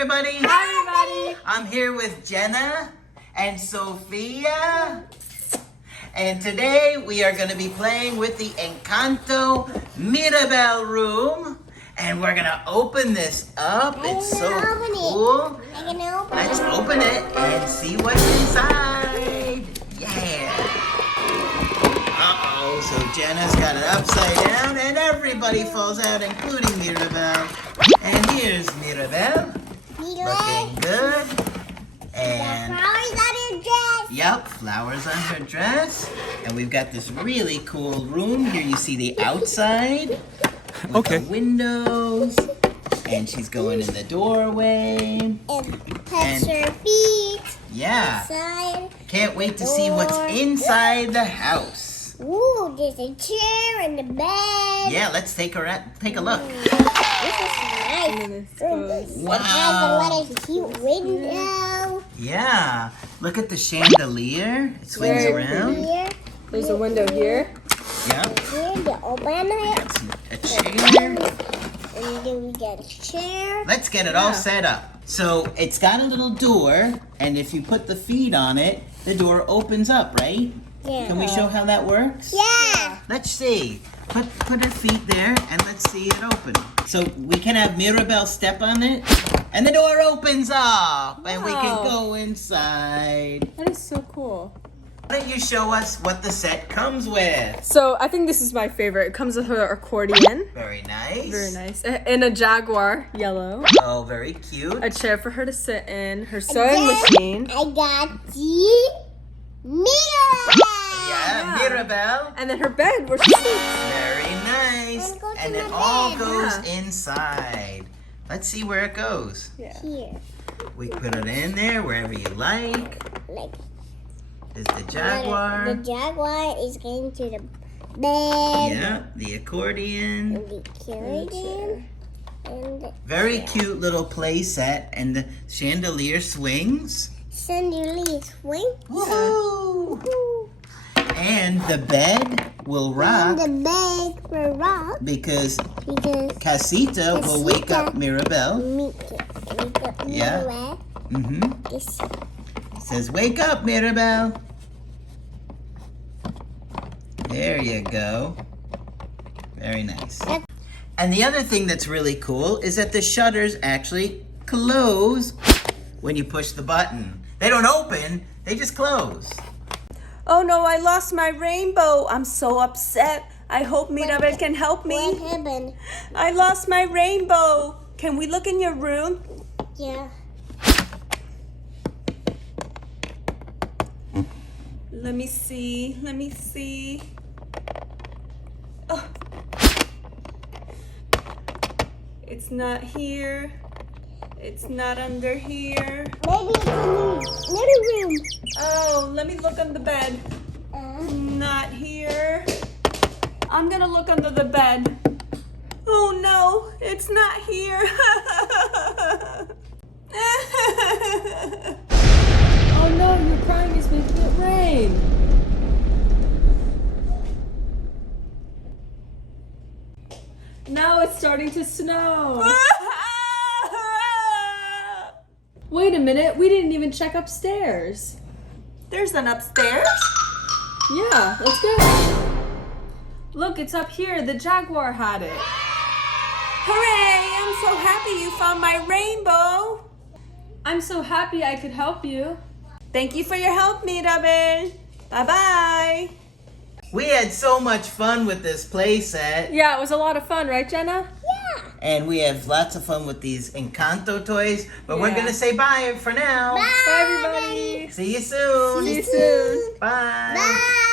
everybody. Hi, everybody. I'm here with Jenna and Sophia. And today we are going to be playing with the Encanto Mirabel Room. And we're going to open this up. It's so cool. Let's open it and see what's inside. Yeah. Uh-oh, so Jenna's got it upside down and everybody falls out, including Mirabel. And here's Mirabel. Looking good. And flowers on her dress. yep, flowers on her dress. And we've got this really cool room. Here you see the outside with the windows. And she's going in the doorway. And touch her feet. Yeah. Inside. Can't wait to see what's inside the house. Ooh, there's a chair and a bed. Yeah, let's take a look. This is nice. Wow. It has a cute window. Yeah. Look at the chandelier. It swings Very around. Here, There's a window here. Yep. here, the open it. A chair. And then we get a chair. Let's get it all set up. So it's got a little door, and if you put the feet on it, the door opens up, right? Yeah. Can we show how that works? Yeah. Let's see. Put her feet there, and let's see it open. So we can have Mirabel step on it, and the door opens up, and we can Wow. go inside. That is so cool. Why don't you show us what the set comes with? So I think this is my favorite. It comes with her accordion. Very nice. Very nice. And a jaguar, yellow. Oh, very cute. A chair for her to sit in. Her sewing machine. I got the mirror. Yeah, Mirabel. And then her bed where she sleeps. Very nice. Let's go to And the it all bed. goes Yeah. inside. Let's see where it goes. Yeah. Here, We put it in there wherever you like. like There's the jaguar. The jaguar is going to the bed. Yeah, the accordion. And the carriage. And the Very cute little play set. And the chandelier swings. chandelier swing. Woohoo! And the bed will rock And the bed will rock because because Casita will wake up Mirabel. make up Yeah. mirror Mm-hmm. is It says, wake up, Mirabel. There you go. Very nice. And the other thing that's really cool is that the shutters actually close when you push the button. They don't open, they just close. Oh no, I lost my rainbow. I'm so upset. I hope Mirabel can help what me. happened. I lost my rainbow. Can we look in your room? Yeah. Let me see. Let me see. Oh. It's not here. It's not under here. Maybe it's in another room. Oh, let me look on the bed. Not here. I'm gonna look under the bed. Oh no, it's not here. Oh no, your crying is making it rain. Now it's starting to snow. Wait a minute, we didn't even check upstairs. There's an upstairs. Yeah, let's go. Look, it's up here. The jaguar had it. Hooray! I'm so happy you found my rainbow. I'm so happy I could help you. Thank you for your help, Mirabel. Bye-bye. We had so much fun with this play set. Yeah, it was a lot of fun, right, Jenna? Yeah. And we have lots of fun with these Encanto toys. But we're Yeah. going to say bye for now. Bye. Bye, everybody. See you soon. See you soon. Bye. Bye.